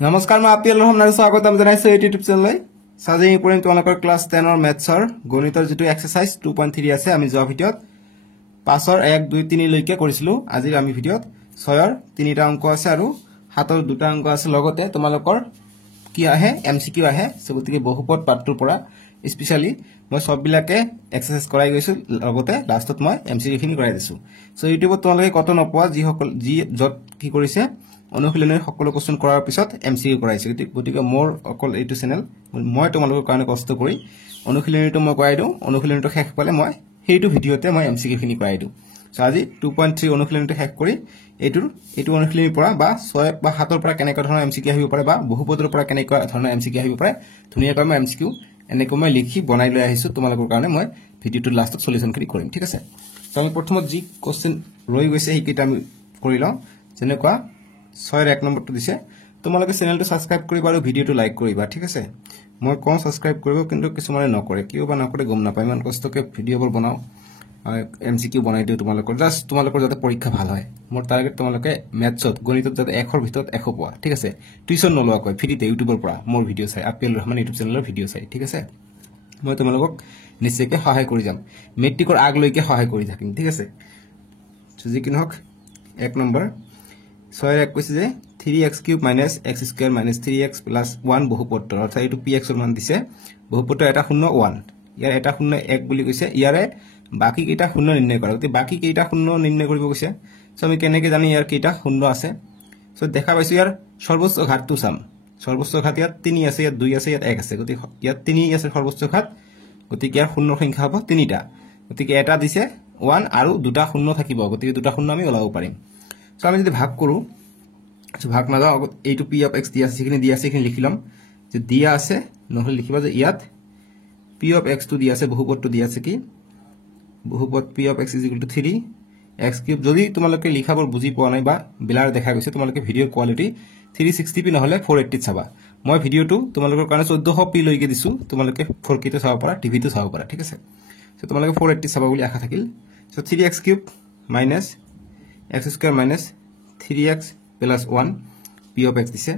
নমস্কাৰ মই আপিয়ালৰ আপোনালোকক স্বাগতম জনাইছো এই ইউটিউব চেনেললৈ সাজি পৰিম তোমালোকৰ ক্লাছ 10 ৰ মেথছৰ গণিতৰ যেটো এক্সাৰসাইজ 2.3 আছে আমি যোৱা ভিডিঅত 5 ৰ 1 2 3 লৈকে কৰিছিলো আজি আমি ভিডিঅত 6 ৰ 3টা অংক আছে আৰু 7 ৰ 2টা অংক আছে লগতে তোমালোকৰ কি আহে এমসিকিউ আহে সবতিকে বহুপদ পাঠটোৰ পৰা স্পেশালি মই সব বিলাকে এক্সাৰসাইজ কৰাই গৈছো লগতে লাষ্টত মই এমসিকিউ খিনি কৰাই দিছো সো ইউটিউবত তোমালোকে কত নপোৱা যি যত কি কৰিছে অনুশীলনৰ সকলো কোশ্চেন কৰাৰ পিছত এমসিকিউ কৰাইছে গতিকে মোৰ অকল এইটো চেনেল মই তোমালোকৰ কাৰণে কষ্ট কৰি অনুশীলনটো মই কৰাই দিও অনুশীলনটো শেষ পালে মই হেইটো ভিডিওতে মই এমসিকিউ খিনি কৰাই দিও সো আজি 2.3 অনুশীলনটো শেষ কৰি এইটো অনুশীলনৰ পৰা বা 6 বা 7 ৰ পৰা কেনেকা ধৰণৰ এমসিকিউ আহিব পাৰে বা বহুপদৰ পৰা কেনেকা ধৰণৰ এমসিকিউ আহিব পাৰে ধুনিয়াকৈ মই এমসিকিউ এনেকৈ মই লিখি বনাই লৈ আহিছো তোমালোকৰ কাৰণে মই ভিডিওটো লাষ্টত সলিউশন কৰি কৰিম ঠিক আছে সো আমি প্ৰথমত যি কোশ্চেন ৰৈ গৈছে হেইকিটা আমি কৰি লওঁ যেনেকুৱা 6 ৰ 1 নম্বৰটো দিছে তোমালোকে চেনেলটো সাবস্ক্ৰাইব কৰিবা আৰু ভিডিওটো লাইক কৰিবা ঠিক আছে মই কোন সাবস্ক্ৰাইব কৰিব কিন্তু কিছুমানে নকৰে কিয় বা নকৰে গম নাপায় মান কষ্টকে ভিডিওবোৰ বনাও এমসিকিউ বনাই দিও তোমালোকৰ জাস্ট তোমালোকৰ যাতে পৰীক্ষা ভাল হয় মোৰ টাৰ্গেট তোমালোকে মেথছত গণিতত যাতে 1 ৰ ভিতৰত 100 পোৱা ঠিক আছে টিউচন নলোৱা কয় ফ্ৰীতে ইউটিউবৰ পৰা মোৰ ভিডিও চাই আপিল ৰহমান ইউটিউব চেনেলৰ ভিডিও চাই ঠিক আছে মই তোমালোকক নিশ্চয়কৈ সহায় কৰি যাম মেট্ৰিকৰ আগলৈকে সহায় কৰি থাকিম ঠিক আছে যি কি নহক 1 নম্বৰ 6 ৰ 1 কৈছে যে 3x³ - x² - 3x + 1 বহুপদৰ অৰ্থাৎ এটো px ৰ মান দিছে বহুপদৰ এটা 0 1 ইয়াৰ এটা 0 1 বুলি কৈছে ইয়াৰে বাকি কেইটা 0 নিৰ্ণয় কৰা গতি বাকি কেইটা 0 নিৰ্ণয় কৰিব কৈছে সো আমি কেনেকৈ জানি ইয়াৰ কেইটা 0 আছে সো দেখা পাইছো ইয়াৰ সৰ্বোচ্চ ঘাতটো চাম সৰ্বোচ্চ ঘাত ইয়াত 3 আছে ইয়াত 2 আছে ইয়াত 1 আছে গতি ইয়াত 3 আছে সৰ্বোচ্চ ঘাত গতি ইয়াৰ 0 সংখ্যা হ'ব 3টা গতি এটা দিছে 1 আৰু দুটা 0 থাকিব গতি দুটা 0 আমি ওলাব পাৰিম সো আমি যদি ভাগ কৰো সো ভাগ না যাও এইটো p of x দিয়া আছে সিখিনি লিখিলাম যে দিয়া আছে নহলে লিখিবা যে ইয়াত p of x টো দিয়া আছে বহুপদটো দিয়া আছে কি বহুপদ p of x = 3 x³ যদি তোমালোকে লিখাবৰ বুজি পোৱা নাই বা বিলাৰ দেখা গৈছে তোমালোকে ভিডিওৰ কোৱালিটি 360p নহলে 480 চাবা মই ভিডিওটো তোমালোকৰ কাৰণে 1400p লৈকে দিছো তোমালোকে 4K তে চাব পাৰা টিভিটো চাব পাৰা ঠিক আছে সো তোমালোকে 480 চাবা বুলি আশা থাকিল so 3x³ - x² - 3x + 1 p of x দিছে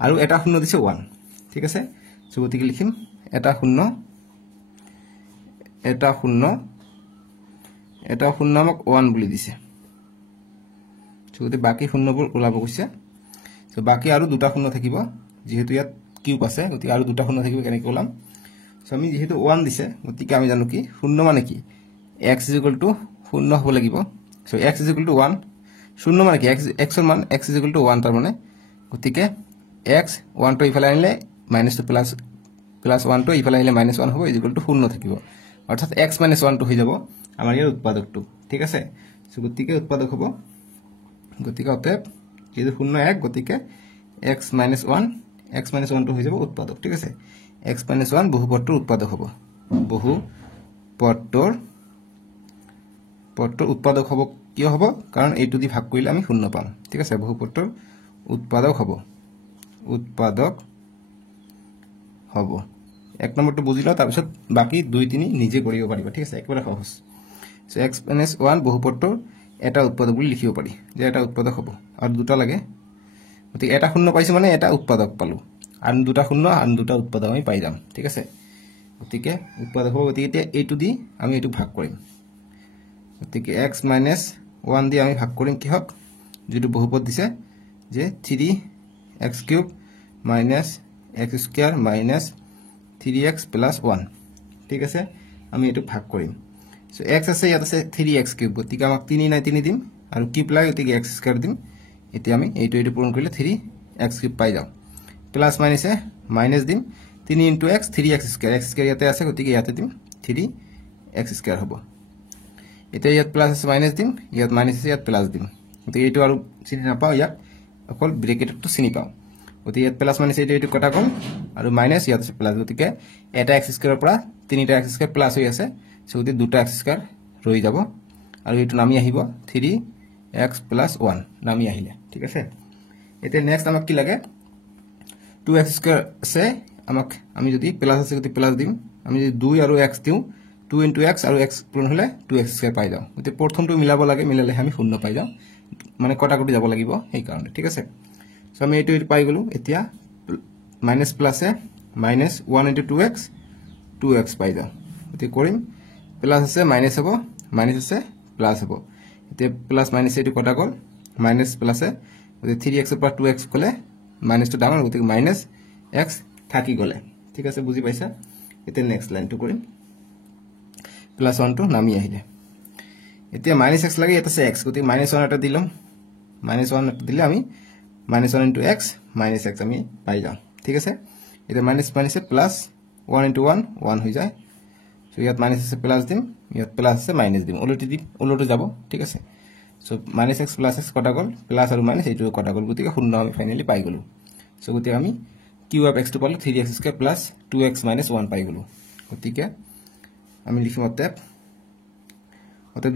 আৰু এটা 0 দিছে 1 ঠিক আছে সো গতিকে লিখিম এটা 0 আমাক 1 বুলি দিছে সো গতি বাকি 0 বোৰ ওলাব কৈছে সো বাকি আৰু দুটা 0 থাকিব যেহেতু ইয়াত কিউব আছে গতি আৰু দুটা 0 থাকিব কেনেকৈ ওলাম সো আমি যেহেতু 1 দিছে গতিকে আমি জানো কি 0 মানে কি x = 0 হ'ব লাগিব সো x = 1 0 মানে কি x ৰ মান x = 1 তাৰ মানে গতিকে x 1 টো ইফালে আনিলে মাইনাস টু প্লাস 1 টো ইফালে আনিলে -1 হ'ব = 0 থাকিব অৰ্থাৎ x - 1 টো হৈ যাব আমাৰ ইয়াৰ উৎপাদকটো ঠিক আছে সো গতিকে উৎপাদক হ'ব গতিকে অতএব যেটো 0 1 গতিকে x - 1 টো হৈ যাব উৎপাদক ঠিক আছে x - 1 বহুপদটোৰ উৎপাদক হ'ব বহুপদটোৰ উৎপাদক হ'ব কিয় হ'ব কাৰণ এইটো দি ভাগ কৰিলে আমি 0 পাম ঠিক আছে বহুপদটোৰ উৎপাদক হ'ব 1 নম্বৰটো বুজিলা তাৰ পিছত বাকি 2 3 নিজে কৰিব পাৰিবা ঠিক আছে একেবাৰে সহজ সো x - 1 বহুপদটোৰ এটা উৎপাদক বুলি লিখিব পাৰি যে এটা উৎপাদক হ'ব আৰু দুটা লাগে গতিকে এটা 0 পাইছো মানে এটা উৎপাদক পালো আৰু দুটা 0 আৰু দুটা উৎপাদক আমি পাই যাম ঠিক আছে গতিকে উৎপাদক হ'ব গতিকে এইটো দি আমি এইটো ভাগ কৰিম গতিকে x - 1 দি আমি ভাগ কৰিম কি হক যেটো বহুপদ দিছে যে 3x³ - x² - 3x + 1 ঠিক আছে আমি এটো ভাগ কৰিম সো x আছে ইয়াত আছে 3x³ গতিকে আমাক 3 নাই 3 দিম আৰু কিউব লাগে গতিকে x² দিম এতিয়া আমি এইটো পূৰণ কৰিলে 3x³ পাই যাও প্লাস মাইনাসে মাইনাস দিম 3 * x 3x² x² ইয়াতে আছে গতিকে ইয়াতে দিম 3x² হ'ব এতিয়া ইয়াত প্লাস আছে মাইনাস দিম ইয়াত মাইনাস আছে ইয়াত প্লাস দিম গতিকে এইটো আৰু চিনি নাপাও ইয়াত অকল ব্ৰেকেটটো চিনি পাও গতিকে ইয়াত প্লাস মাইনাস এইটো কটা কম আৰু মাইনাস ইয়াত আছে প্লাস গতিকে এটা x² ৰ পৰা তিনিটা x² প্লাস হৈ আছে সো গতি দুটা x² ৰৈ যাব আৰু এইটো নামি আহিব 3x + 1 নামি আহিলে ঠিক আছে এতিয়া নেক্সট আমাক কি লাগে 2x² আছে আমাক আমি যদি প্লাস আছে গতি প্লাস দিম আমি যদি 2 আৰু x দিও 2 * x আৰু x পূৰণ হলে 2x² পাই যাও গতি প্ৰথমটো মিলাব লাগে মিলালে আমি 0 পাই যাও মানে কটাকটি যাব লাগিব এই কাৰণে ঠিক আছে সো আমি এইটো পাই গলো এতিয়া মাইনাস প্লাসে মাইনাস 1 into 2x 2x পাই যাওঁ গতিকে কৰিম প্লাস আছে মাইনাস হ'ব মাইনাস আছে প্লাস হ'ব এতিয়া প্লাস মাইনাস এটো কটা গ'ল মাইনাস প্লাসে গতিকে 3x ৰ পৰা 2x গ'লে মাইনাসটো ডাঙৰ গতিকে মাইনাস x থাকি গ'লে ঠিক আছে বুজি পাইছা এতিয়া নেক্সট লাইনটো কৰিম প্লাস 1 টো নামি আহিলে এতিয়া মাইনাস x লাগে এটা আছে x গতিকে মাইনাস 1 এটা দিলাম মাইনাস 1 এটা দিলে আমি minus 1 into x minus x আমি পাই যাম ঠিক আছে এটা মাইনাস মাইনাসে প্লাস 1 into 1 1 হৈ যায় সো ইয়াত মাইনাস আছে প্লাস দিম ইয়াত প্লাস আছে মাইনাস দিম উলটো যাব ঠিক আছে so minus x plus x কটা গ'ল প্লাস আৰু মাইনাস এইটো কটা গ'ল গতিকে শূন্য আমি ফাইনালি পাই গলো সো গতিকে আমি q of x টো পালো 3x² plus 2x minus 1 পাই গলো গতিকে আমি লিখিম অতএব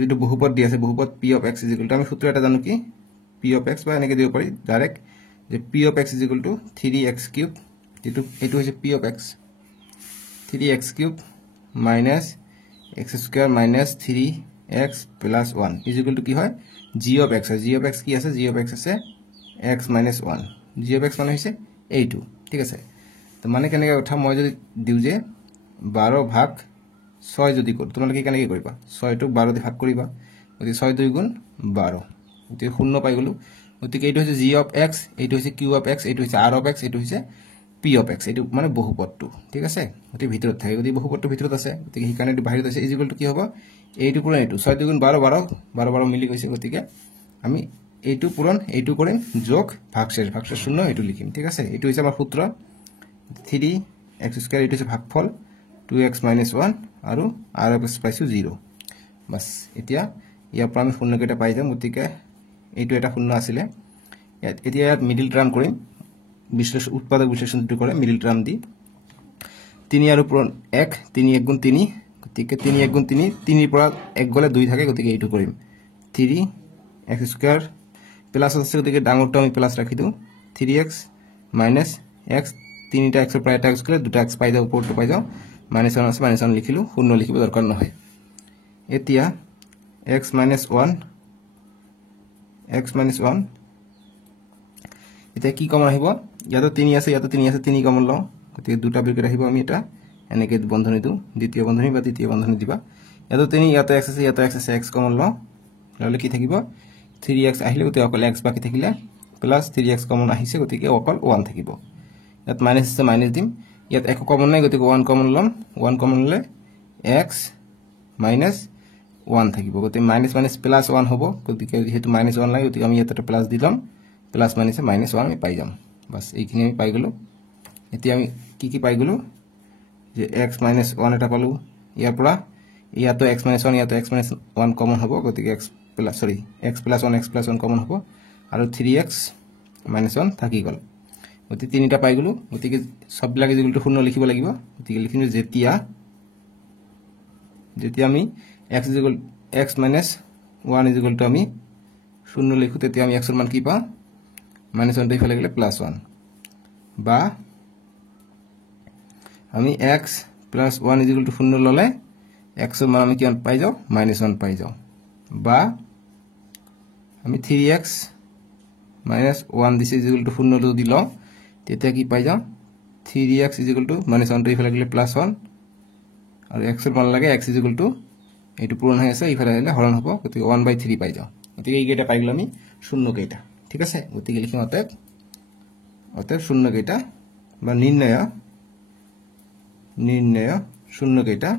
যেটো বহুপদ দি আছে বহুপদ p of x আমি সূত্র এটা জানো কি p of x বা এনেকে দিব পাৰি ডাইৰেক্ট যে p of x 3x³ যেটো এটো হৈছে p of x 3x³ minus x² minus 3x plus 1 কি হয় g of x g of x কি আছে g of x আছে x minus 1 g of x মানে হৈছে a2 ঠিক আছে তো মানে কেনেকৈ কথা মই যদি দিউ যে 12 ভাগ 6 যদি কৰো তোমালোকে কেনেকৈ কৰিবা 6 টো 12 দি ভাগ কৰিবা গতিকে 6 2 গুণ 12 গতিকে শূন্য পাই গলো গতিকে এইটো হৈছে g of x এইটো হৈছে q of x এইটো হৈছে r of x এইটো হৈছে p of x এইটো মানে বহুপদটো ঠিক আছে গতিকে ভিতৰত থাকে গতিকে বহুপদটো ভিতৰত আছে গতিকে হিকানে এইটো বাহিৰত আছে কি হ'ব এইটো পুৰণ এইটো 6 2 গুণ 12 12 মিলি গৈছে গতিকে আমি এইটো পুৰণ এইটো কৰিম যোগ ভাগশেষ শূন্য এইটো লিখিম ঠিক আছে এইটো হৈছে আমাৰ সূত্ৰ 3x² এইটো হৈছে ভাগফল 2x minus 1 আৰু r of x পাইছো 0 বাস এতিয়া ইয়াৰ পৰা আমি শূন্য কেটা পাই যাম গতিকে এইটো এটা শূন্য আছিল এতিয়া ইয়াত মিডল টার্ম কৰিম বিশ্লেষণ উৎপাদক বিশ্লেষণ দুটো কৰে মিডল টাৰ্ম দি 3 আৰু পুৰণ 1 3 1 গুণ 3 গতিকে 3 1 গুণ 3 3 ৰ পৰা 1 গলে 2 থাকে গতিকে এইটো কৰিম 3x² প্লাস আছে গতিকে ডাঙৰটো আমি প্লাস ৰাখি দিও 3x minus x 3টা x ৰ পৰা এটা x গলে 2টা x পাই যাও ওপৰটো পাই যাও -1 আছে -1 লিখিলো শূন্য লিখিব দৰকাৰ নহয় এতিয়া x minus 1 এতিয়া কি কমন আহিব ইয়াতো 3 আছে 3 কমন লও গতিকে দুটা ব্ৰেকেট আহিব আমি এটা এনেকে বন্ধনী দিও দ্বিতীয় বন্ধনী বা তৃতীয় বন্ধনী দিবা ইয়াতো 3 ইয়াতো x আছে x কমন লও ললে কি থাকিব 3x আহিলে গতিকে অকল x বাকি থাকিলে প্লাস 3x কমন আহিছে গতিকে অকল 1 থাকিব ইয়াত মাইনাস আছে মাইনাস দিম ইয়াত এক কমন নাই গতিকে 1 কমন লম 1 কমন ললে x minus 1 থাকিব গতিকে মাইনাস মাইনাস প্লাস 1 হ'ব গতিকে যেহেতু -1 লাগে গতিকে আমি এটা প্লাস দিলাম প্লাস মাইনাসে -1 আমি পাই যাম বাস এইখিনি আমি পাই গলো এতিয়া আমি কি পাই গলো যে x minus 1 এটা পালো ইয়াৰ পৰা ইয়াতো x minus 1 ইয়াতো x minus 1 কমন হ'ব গতিকে x plus 1 কমন হ'ব আৰু 3x minus 1 থাকি গল গতিকে তিনিটা পাই গলো গতিকে সববিলাক ইকুয়াল টু শূন্য লিখিব লাগিব গতিকে লিখিম যেতিয়া আমি x minus 1 ইকুয়াল টু আমি শূন্য লিখো তেতিয়া আমি x এর মান কি পাও -1 তে ফেলে গেলে +1 বা আমি x plus 1 ইকুয়াল টু শূন্য ললে x এর মান আমি কি পাই যাও -1 পাই যাও বা আমি 3x minus 1 this equal to শূন্য লো দিলো তেতিয়া কি পাই যাও 3x ইকুয়াল টু -1 তে ফেলে গেলে +1 আৰু x এৰ মান লাগে x ইকুয়াল টু এইটো পূৰণ হৈ আছে ইফালে আহিলে হৰণ হ'ব গতিকে 1/3 পাই যাও গতিকে এই কেইটা পাই গলো আমি শূন্য কেইটা ঠিক আছে গতিকে লিখিম অতএব শূন্য কেইটা বা নির্ণয় শূন্য কেইটা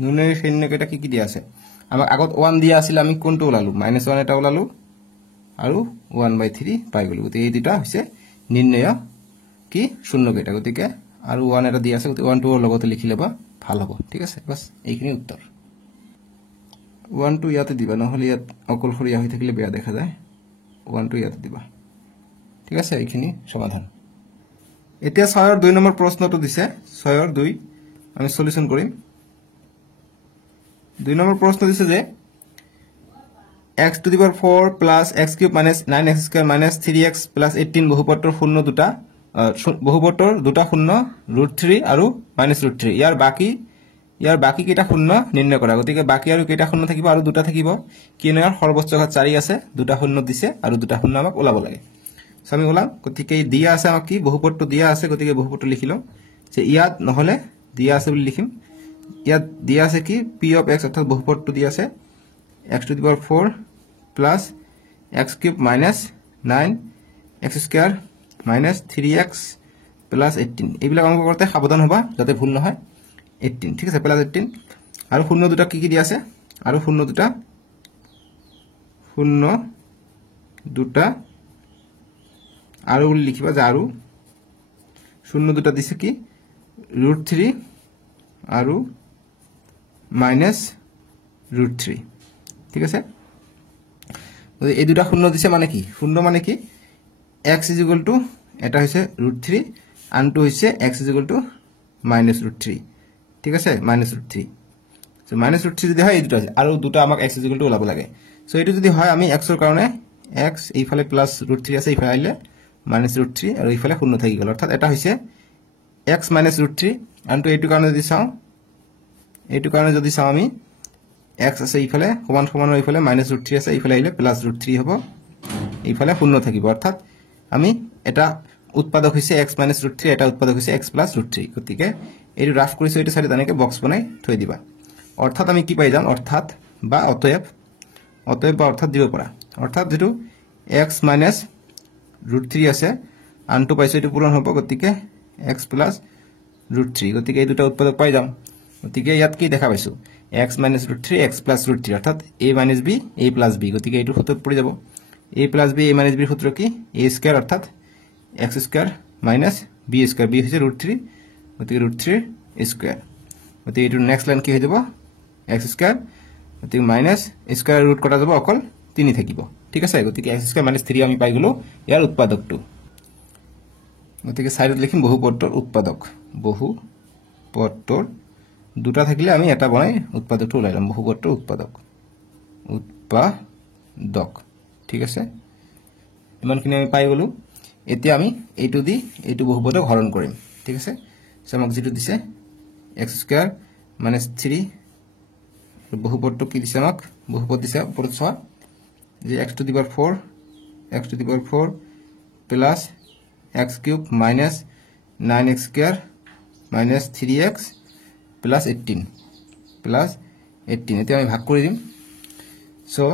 নির্ণয় শূন্য কেইটা কি দিয়া আছে আমাক আগত 1 দিয়া আছিল আমি কোনটো ওলালো -1 এটা ওলালো আৰু 1/3 পাই গলো গতিকে এই দুটা হৈছে নিৰ্ণয় কি শূন্য কেইটা গতিকে আৰু 1 এটা দিয়া আছে গতিকে 1 2 ৰ লগতে লিখিলে বা ভাল হ'ব ঠিক আছে বাস এইখিনি উত্তৰ 1 2 ইয়াতে দিবা নহলে ইয়াত অকলশৰীয়া হৈ থাকিলে বেয়া দেখা যায় 1 2 ইয়াতে দিবা ঠিক আছে এইখিনি সমাধান এতিয়া 6 ৰ 2 নম্বৰ প্ৰশ্নটো দিছে 6 ৰ 2 আমি সলিউশন কৰিম 2 নম্বৰ প্ৰশ্ন দিছে যে x to the power 4 plus x cube minus 9x square minus 3x plus 18 বহুপদৰ শূন্য দুটা বহুপদৰ দুটা শূন্য √3 আৰু -√3 ইয়াৰ বাকি ইয়াৰ বাকি কেইটা শূন্য নিৰ্ণয় কৰা গতিকে বাকি আৰু কেইটা শূন্য থাকিব আৰু দুটা থাকিব কিনো ইয়াৰ সৰ্বোচ্চ ঘাত 4 আছে দুটা শূন্য দিছে আৰু দুটা শূন্য আমাক ওলাব লাগে সো আমি ওলাম গতিকে দিয়া আছে আমাক কি বহুপদটো দিয়া আছে গতিকে বহুপদটো লিখি লম যে ইয়াত নহলে দিয়া আছে বুলি লিখিম ইয়াত দিয়া আছে কি p of x অর্থাৎ বহুপদটো দিয়া আছে x to the power 4 plus x cube minus 9 x square minus 3x plus 18 এইবিলাক অঙ্ক করতে সাবধান হবা যাতে ভুল নহয় 18 ঠিক আছে প্লাস 18 আৰু শূন্য দুটা কি দিয়া আছে আৰু শূন্য দুটা আৰু লিখিবা যে আৰু শূন্য দুটা দিছে কি √3 আৰু -√3 ঠিক আছে এই দুটা শূন্য দিছে মানে কি শূন্য মানে কি x এটা হৈছে √3 আনটো হৈছে x -√3 ঠিক আছে -√3 সো -√3 যদি হয় এই দুটা আৰু দুটা আমাক x ওলাব লাগে সো এটো যদি হয় আমি x এর কারণে x এইফালে +√3 আছে এইফালে আইলে -√3 আৰু এইফালে শূন্য থাকি গল অর্থাৎ এটা হৈছে x -√3 আনটো এইটো কারণে যদি চাও আমি x আছে এইফালে সমান সমান এইফালে -√3 আছে এইফালে আইলে +√3 হ'ব এইফালে শূন্য থাকিব অর্থাৎ আমি এটা উৎপাদক হৈছে x -√3 এটা উৎপাদক হৈছে x +√3 গতিকে এইটো রাফ কৰিছো এইটো সাইডে তানেকে বক্স বনাই থৈ দিবা অর্থাৎ আমি কি পাই যাম অর্থাৎ বা অতএব বা অর্থাৎ দিব পৰা অৰ্থাৎ যেটো x -√3 আছে আনটো পাইছো এইটো পূৰণ হ'ব গতিকে x +√3 গতিকে এই দুটা উৎপাদক পাই যাম গতিকে ইয়াত কি দেখা পাইছো x -√3 x +√3 অর্থাৎ a - b a + b গতিকে এইটো সূত্ৰত পৰি যাব a + b a - b সূত্ৰ কি a স্কয়ার অর্থাৎ x square - b square b হৈছে √3 গতিকে √3 স্কয়ার গতিকে এইটো নেক্সট লাইন কি হৈ যাব x স্কয়ার গতিকে মাইনাস স্কয়ার ৰুট কটা যাব অকল 3 থাকিব ঠিক আছে গতিকে x স্কয়াৰ - 3 আমি পাই গলো ইয়াৰ উৎপাদকটো গতিকে সাইডত লিখিম বহুপদৰ উৎপাদক দুটা থাকিলে আমি এটা বনাই উৎপাদকটো উলাইলাম বহুপদৰ উৎপাদক ঠিক আছে ইমানখিনি আমি পাই গলো এতিয়া আমি এইটো দি এইটো বহুপদক হৰণ কৰিম ঠিক আছে সো আমাক যেটো দিছে x স্কয়াৰ - 3 বহুপদটো কি দিছে আমাক বহুপদ দিছে ওপৰত চোৱা যে x to the power 4 plus x cube minus 9x square minus 3x plus 18 এতিয়া আমি ভাগ কৰি দিম সো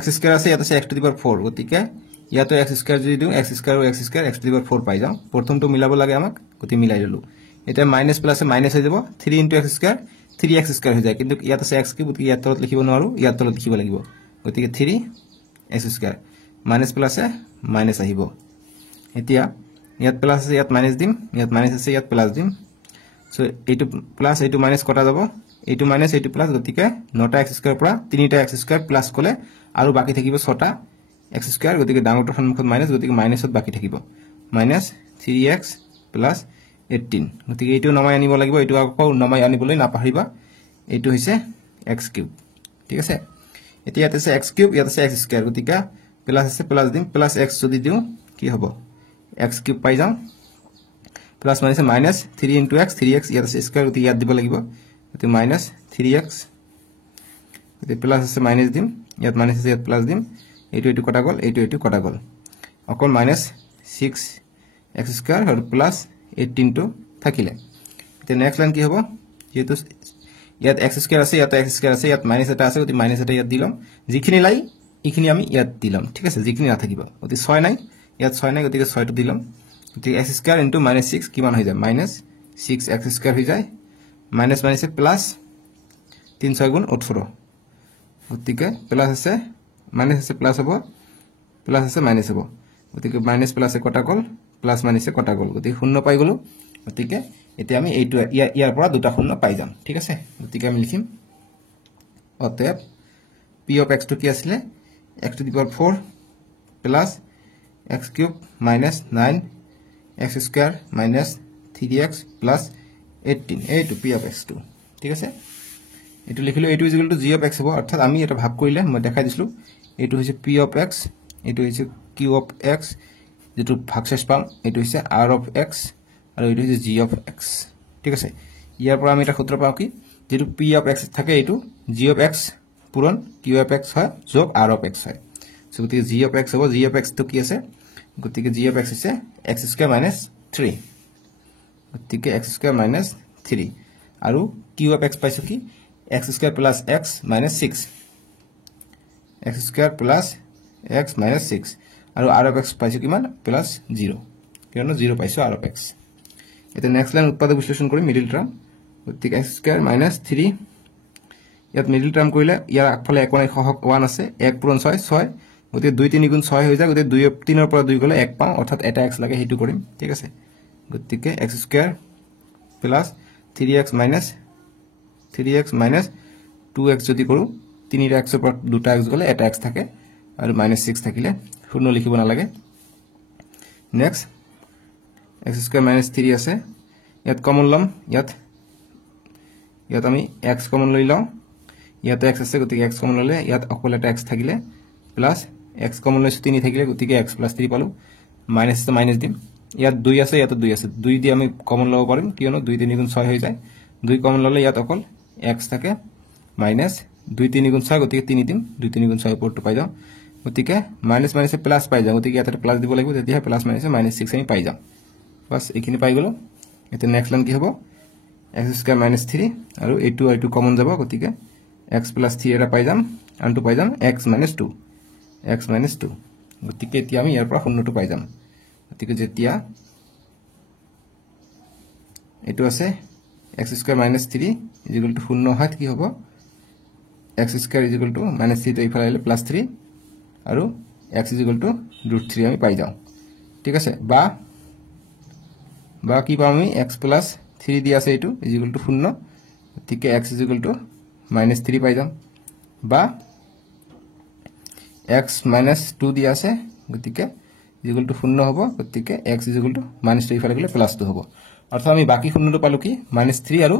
x স্কয়ার আছে ইয়াত আছে x to the power 4 গতিকে ইয়াতো x স্কয়ার যদি দিও x স্কয়ার আৰু x square x to the power 4 পাই যাম প্ৰথমটো মিলাব লাগে আমাক গতি মিলাই ললো এটা মাইনাস প্লাসে মাইনাস হৈ যাব 3 * x স্কয়ার 3x স্কয়ার হৈ যায় কিন্তু ইয়াত আছে x কিউব গতিকে ইয়াত তলত লিখিব নোৱাৰো ইয়াত তলত লিখিব লাগিব গতিকে 3x স্কয়ার মাইনাস প্লাসে মাইনাস আহিব এতিয়া ইয়াত প্লাস আছে ইয়াত মাইনাস দিম ইয়াত মাইনাস আছে ইয়াত প্লাস দিম সো এইটো প্লাস এইটো মাইনাস কটা যাব এইটো মাইনাস এইটো প্লাস গতিকে 9টা x স্কয়ার পৰা 3টা x স্কয়াৰ প্লাস কলে আৰু বাকি থাকিব 6টা x স্কয়াৰ গতিকে ডাঙৰটো সন্মুখত মাইনাস গতিকে মাইনাসত বাকি থাকিব -3x + 18 গতিকে এইটো নমাই আনিব লাগিব এইটো আকৌ নমাই আনিবলৈ নাপাহৰিবা এইটো হৈছে x কিউব ঠিক আছে এতিয়া ইয়াত আছে x কিউব ইয়াত আছে x স্কয়ার গতিকে প্লাস আছে প্লাস দিম প্লাস x যদি দিও কি হ'ব x কিউব পাই যাম প্লাস মাইনাস -3 * x 3x ইয়াত আছে স্কয়ার গতিকে ইয়াত দিব লাগিব গতিকে -3x গতিকে প্লাস আছে মাইনাস দিম ইয়াত মাইনাস আছে ইয়াত প্লাস দিম এইটো কটা গল এইটো কটা গল অকল -6x স্কয়ার আৰু প্লাস 18 টো থাকিলে তে নেক্সট লাইন কি হ'ব যেটো ইয়াত x স্কয়ার আছে ইয়াত x স্কয়ার আছে ইয়াত মাইনাস এটা আছে গতি মাইনাস এটা ইয়াত দিলাম যিখিনি লাই ইখিনি আমি ইয়াত দিলাম ঠিক আছে যিখিনি না থাকিব গতি 6 নাই ইয়াত 6 নাই গতিকে 6 টো দিলাম গতি x স্কয়ার * -6 কিমান হৈ যায় -6x স্কয়ার হৈ যায় মাইনাস মাইনাসে প্লাস 3 6 গুণ 18 গতিকে প্লাস আছে মাইনাস আছে প্লাস হ'ব প্লাস আছে মাইনাস হ'ব গতিকে মাইনাস প্লাসে কটা গল প্লাস মাইনাসে কটা গল গতিকে শূন্য পাই গলো গতিকে এতিয়া আমি এইটো ইয়াৰ পৰা দুটা শূন্য পাই যাম ঠিক আছে গতিকে আমি লিখিম অতএব p of x to কি আছিল x to the power 4 plus x cube minus 9x square minus 3x plus 18 এইটো p of x2 ঠিক আছে এটো লিখিলো এটো is equal two g of x হ'ব অর্থাৎ আমি এটা ভাগ কৰিলে মই দেখাই দিছিলো এটো হৈছে p of x এটো হৈছে q of x যেটো ভাগশেষ পাম এটো হৈছে r of x আৰু এটো হৈছে g of x ঠিক আছে ইয়াৰ পৰা আমি এটা সূত্ৰ পাও কি যেটো p of x থাকে এটো g of x পূরণ q of x হয় যোগ r of x হয় সো গতিকে g of x হ'ব g of x তো কি আছে গতিকে g of x আছে x² - 3 গতিকে x² - 3 আৰু q of x পাইছো কি x² + x - 6 x² + x - 6 আৰু r of x পাইছো কিমান +0 কিয়নো 0 পাইছো r of x এটা নেক্সট লাইন উৎপাদক বিশ্লেষণ কৰি মিডল টাৰ্ম গতিকে x² - 3 ইয়াত মিডল টাৰ্ম কৰিলে ইয়াৰ আগফালে 1 আছে 1 পূৰণ 6 6 গতিকে 2 3 গুণ 6 হৈ যায় গতিকে 2 3 ৰ পৰা 2 গলে 1 পাওঁ অৰ্থাৎ এটা x লাগে হেতু কৰিম ঠিক আছে গতিকে x² + 3x - 2x যদি কৰো 3 ৰ x ৰ পৰা 2টা x গলে এটা x থাকে আৰু -6 থাকিলে শূন্য লিখিব না লাগে নেক্সট x² - 3 আছে ইয়াত কমন লম ইয়াত আমি x কমন লৈ লওঁ ইয়াত x আছে গতিকে x কমন ললে ইয়াত অকল এটা x থাকিলে প্লাস x কমন লৈছো 3 থাকিলে গতিকে x + 3 পালো মাইনাস তো মাইনাস দিম ইয়াত 2 আছে ইয়াত 2 আছে 2 দি আমি কমন লব পাৰিম কিয়নো 2 3 গুণ 6 হৈ যায় 2 কমন ললে ইয়াত অকল x থাকে মাইনাস 2 3 গুণ 6 গতিকে 3 দিম 2 3 গুণ 6 ওপৰটো পাই যাও গতিকে মাইনাস মাইনাসে প্লাস পাই যাও গতিকে ইয়াতে প্লাস দিব লাগিব তেতিয়া প্লাস মাইনাসে -6 আমি পাই যাও বাস এইখিনি পাই গলো এতে নেক্সট লাইন কি হ'ব x² - 3 আৰু এইটো কমন যাব গতিকে x + 3 এটা পাই যাম আনটো পাই যাম x - 2 গতিকে এতিয়া আমি ইয়াৰ পৰা শূন্যটো পাই যাম গতিকে যেতিয়া এটো আছে x² - 3 = 0 হয় কি হ'ব x² - 3 তো ইফালে আহিলে +3 আৰু x √3 আমি পাই যাও ঠিক আছে বা কি পাম আমি x + 3 দি আছে এটো = 0 গতিকে x -3 পাই যাম বা x - 2 দি আছে গতিকে = 0 হ'ব গতিকে x -2 ইফালে গলে +2 হ'ব অৰ্থাৎ আমি বাকি শূন্যটো পালো কি -3 আৰু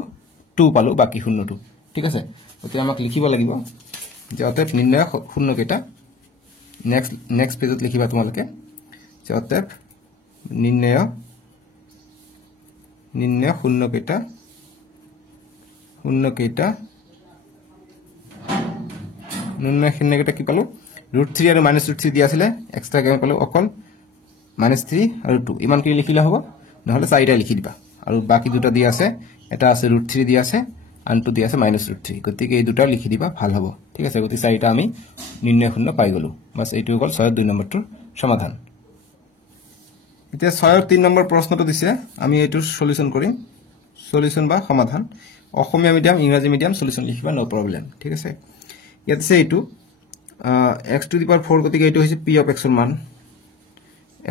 2 পালো বাকি শূন্যটো ঠিক আছে গতিকে আমাক লিখিব লাগিব যে অতএব নিৰ্ণয় শূন্য কেইটা নেক্সট পেজত লিখিবা তোমালোকে যে অতএব নিৰ্ণয় শূন্য কেইটা নিৰ্ণয় শূন্য কেইটা কি পালো √3 আৰু -√3 দি আছিল এক্সট্ৰা কে পালো অকল -3 আৰু 2 ইমান কি লিখিলে হ'ব নহলে 4টা লিখি দিবা আৰু বাকি দুটা দি আছে এটা আছে √3 দি আছে আনটো দি আছে -√3 গতিকে এই দুটা লিখি দিবা ভাল হ'ব ঠিক আছে গতি 4টা আমি নিৰ্ণয় শূন্য পাই গলো বাস এইটো হ'ল 6 2 নম্বৰটোৰ সমাধান এতিয়া 6 3 নম্বৰ প্ৰশ্নটো দিছে আমি এইটো সলিউশন কৰিম সলিউশন বা সমাধান অসমীয়া মিডিয়াম ইংৰাজী মিডিয়াম সলিউশন লিখিবা নো প্ৰবলেম ঠিক আছে ইয়াত আছে এইটো x⁴ গতিকে এইটো হৈছে p of x ৰ মান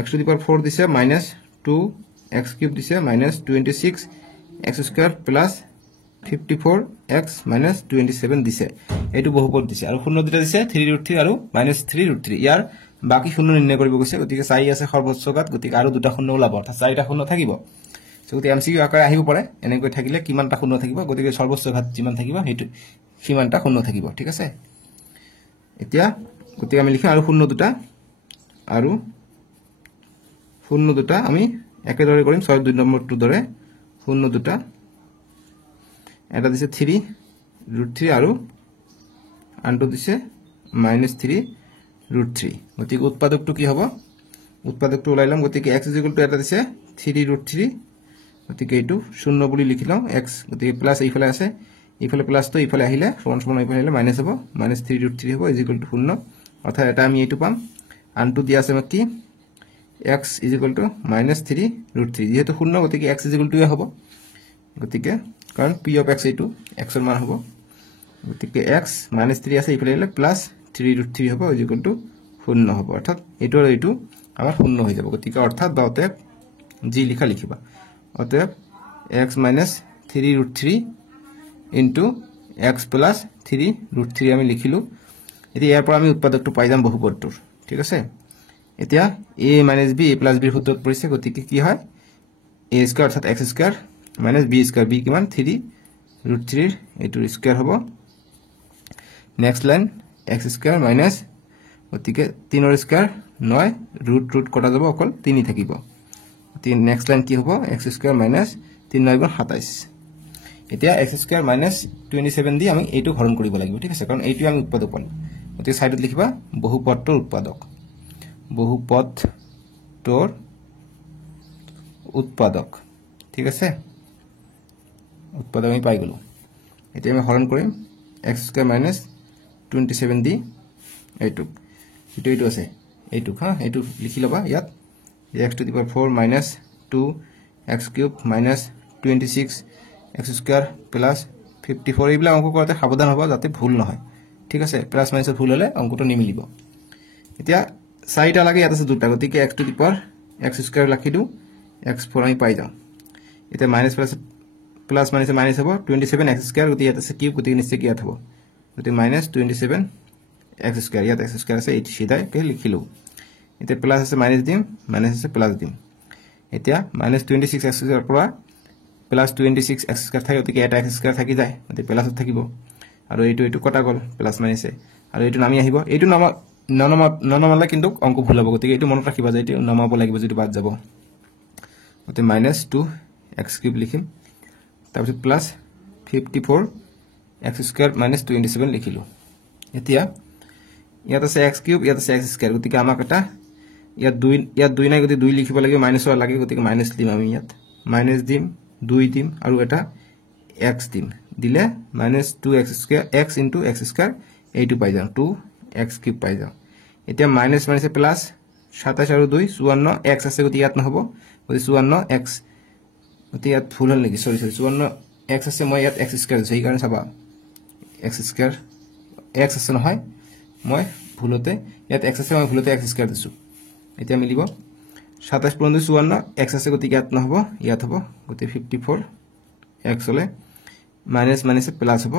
x⁴ দিছে -2x³ দিছে -26 x² + 54x - 27 দিছে এইটো বহুপদ দিছে আৰু শূন্য দুটা দিছে 3√3 আৰু -3√3 ইয়াৰ বাকি শূন্য নিৰ্ণয় কৰিব গৈছে গতিকে 4 আছে সৰ্বোচ্চ ঘাত গতিকে আৰু দুটা শূন্য ওলাব অৰ্থাৎ 4টা শূন্য থাকিব গতিকে এমসিকিউ আকাৰে আহিব পাৰে এনেকৈ থাকিলে কিমানটা শূন্য থাকিব গতিকে সৰ্বোচ্চ ঘাত যিমান থাকিব হেতু সিমানটা শূন্য থাকিব ঠিক আছে এতিয়া গতিকে আমি লিখিম আৰু শূন্য দুটা আমি একেদৰে কৰিম 6 2 নম্বৰটো দৰে শূন্য দুটা এটা দিছে 3√3 আৰু আনটো দিছে -3√3 গতিকে উৎপাদকটো কি হ'ব উৎপাদকটো ওলাই লম গতিকে x এটা দিছে 3√3 গতিকে এইটো 0 বুলি লিখি লম x গতিকে প্লাস এইফালে আছে এইফালে প্লাস তো এইফালে আহিলে সমান সমান এইফালে আহিলে মাইনাস হ'ব -3√3 হ'ব = 0 অৰ্থাৎ এটা আমি এইটো পাম আনটো দিয়া আছে কি x -3√3 যেহেতু 0 গতিকে x = হ'ব গতিকে কাৰণ p of x এইটো x ৰ মান হ'ব গতিকে x -3 আছে এইফালে আহিলে +3√3 হ'ব = 0 হ'ব অৰ্থাৎ এইটো আৰু এইটো আমাৰ 0 হৈ যাব গতিকে অৰ্থাৎ অতএব জি লিখিবা অতএব x -3√3 * x + 3√3 আমি লিখিলো এতিয়া ইয়াৰ পৰা আমি উৎপাদকটো পাই যাম বহুপদটোৰ ঠিক আছে এতিয়া a - b a + b ৰ সূত্ৰত পৰিছে গতিকে কি হয় a² অৰ্থাৎ x² - b² b কিমান 3√3 এইটোৰ স্কয়াৰ হ'ব নেক্সট লাইন x² গতিকে 3 ৰ স্কয়াৰ 9 ৰুট কটা যাব অকল 3 থাকিব নেক্সট লাইন কি হ'ব x² - 3 9 * 27 এতিয়া x স্কয়াৰ মাইনাস 27 দি আমি এইটো হৰণ কৰিব লাগিব ঠিক আছে কাৰণ এইটো আমি উৎপাদক পালো গতিকে সাইডত লিখিবা বহুপদটোৰ উৎপাদক বহুপদটোৰ উৎপাদক ঠিক আছে উৎপাদক আমি পাই গলো এতিয়া আমি হৰণ কৰিম x স্কয়াৰ মাইনাস 27 দি এইটো এইটো আছে এইটো হা এইটো লিখি লবা ইয়াত x to the power 4 minus 2 x cube minus 26 x square plus 54 এইবিলাক অংক করতে সাবধান হবা যাতে ভুল নহয় ঠিক আছে প্লাস মাইনাস ভুল হলে অঙ্কটো নিমিলিব এতিয়া চাৰিটা লাগে ইয়াত আছে দুটা গতিকে x to the power x square লিখি দিও x4 আমি পাই যাম এতিয়া মাইনাস প্লাস মাইনাস মাইনাস হ'ব 27 x square গতিকে ইয়াত আছে কিউব গতিকে নিচে কি ইয়াত হ'ব গতিকে মাইনাস 27 x square ইয়াত x square আছে এইটো সিধাই কে লিখিলো এতিয়া প্লাস আছে মাইনাস দিম মাইনাস আছে প্লাস দিম এতিয়া মাইনাস 26 x স্কয়ার পৰা প্লাস 26 x স্কয়াৰ থাকে গতিকে এটা x স্কয়াৰ থাকি যায় গতিকে প্লাসত থাকিব আৰু এইটো কটা গল প্লাস মাইনাসে আৰু এইটো নামি আহিব এইটো ননমালে কিন্তু অংক ভুল হ'ব গতিকে এইটো মনত ৰাখিবা যে এইটো নমাব লাগিব যেটো বাদ যাব গতিকে মাইনাস 2 x কিউব লিখিম তাৰপিছত প্লাস 54 x স্কয়ার মাইনাস 27 লিখিলো এতিয়া ইয়াত আছে x কিউব ইয়াত আছে x স্কয়ার গতিকে আমাক এটা ইয়াত 2 নাই গতিকে 2 লিখিব লাগিব মাইনাস লাগে গতিকে মাইনাস দিম আমি ইয়াত মাইনাস দিম 2 দিম আৰু এটা x দিম দিলে minus 2x square x x square এইটো পাই যাম 2x কিউব পাই যাম এতিয়া মাইনাস মাইনাসে প্লাস 27 আৰু 2 54 x আছে গতিকে ইয়াত নহব গতিকে 54 x গতিকে ইয়াত ভুল হল নেকি সৰি 54 x আছে মই ইয়াত x স্কয়াৰ আছে এই কাৰণে চাবা x স্কয়ার x আছে নহয় মই ভুলতে ইয়াত x আছে মই ভুলতে x স্কয়ার দিছো এতিয়া মিলিব 27 + 54 x আছে গতিকে ইয়াত নহব ইয়াত হ'ব গতিকে 54 x হলে মাইনাস মাইনাসে প্লাস হ'ব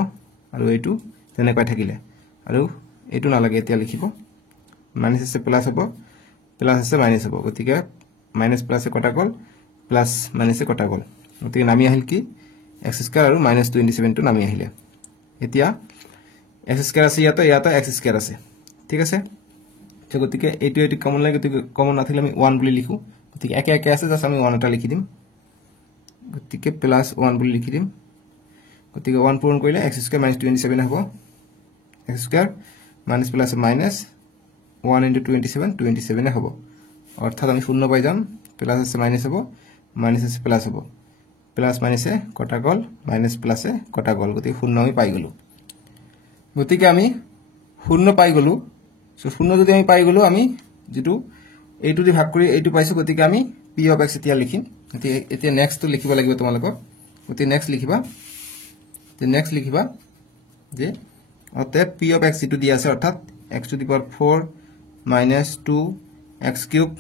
আৰু এইটো তেনেকৈ থাকিলে আৰু এইটো নালাগে এতিয়া লিখিব মাইনাস আছে প্লাস হ'ব প্লাস আছে মাইনাস হ'ব গতিকে মাইনাস প্লাসে কটা গল প্লাস মাইনাসে কটা গল গতিকে নামি আহিল কি x স্কয়ার আৰু মাইনাস 27 টো নামি আহিলে এতিয়া x স্কয়ার আছে ইয়াত x স্কয়ার আছে ঠিক আছে তো গতিকে এইটো কমন লাগে গতিকে কমন নাথিলে আমি 1 বুলি লিখো গতিকে একে একে আছে জাস্ট আমি 1 এটা লিখি দিম গতিকে প্লাস 1 বুলি লিখি দিম গতিকে 1 পূৰণ কৰিলে x স্কয়াৰ মাইনাস 27 হ'ব x square minus plus minus 1 * 27 27 হ'ব অৰ্থাৎ আমি শূন্য পাই যাম প্লাস আছে মাইনাস হ'ব মাইনাস আছে প্লাস হ'ব প্লাস মাইনাসে কটা গল মাইনাস প্লাসে কটা গল গতিকে শূন্য আমি পাই গলো গতিকে আমি শূন্য পাই গলো সো শূন্য যদি আমি পাই গলো আমি যেটো এইটো দি ভাগ কৰি এইটো পাইছো গতিকে আমি p of x এতিয়া লিখিম এতিয়া নেক্সট তো লিখিব লাগিব তোমালোক গতিকে নেক্সট লিখিবা যে অতএব p of x যেটো দি আছে অৰ্থাৎ x to the power 4 minus 2 x cube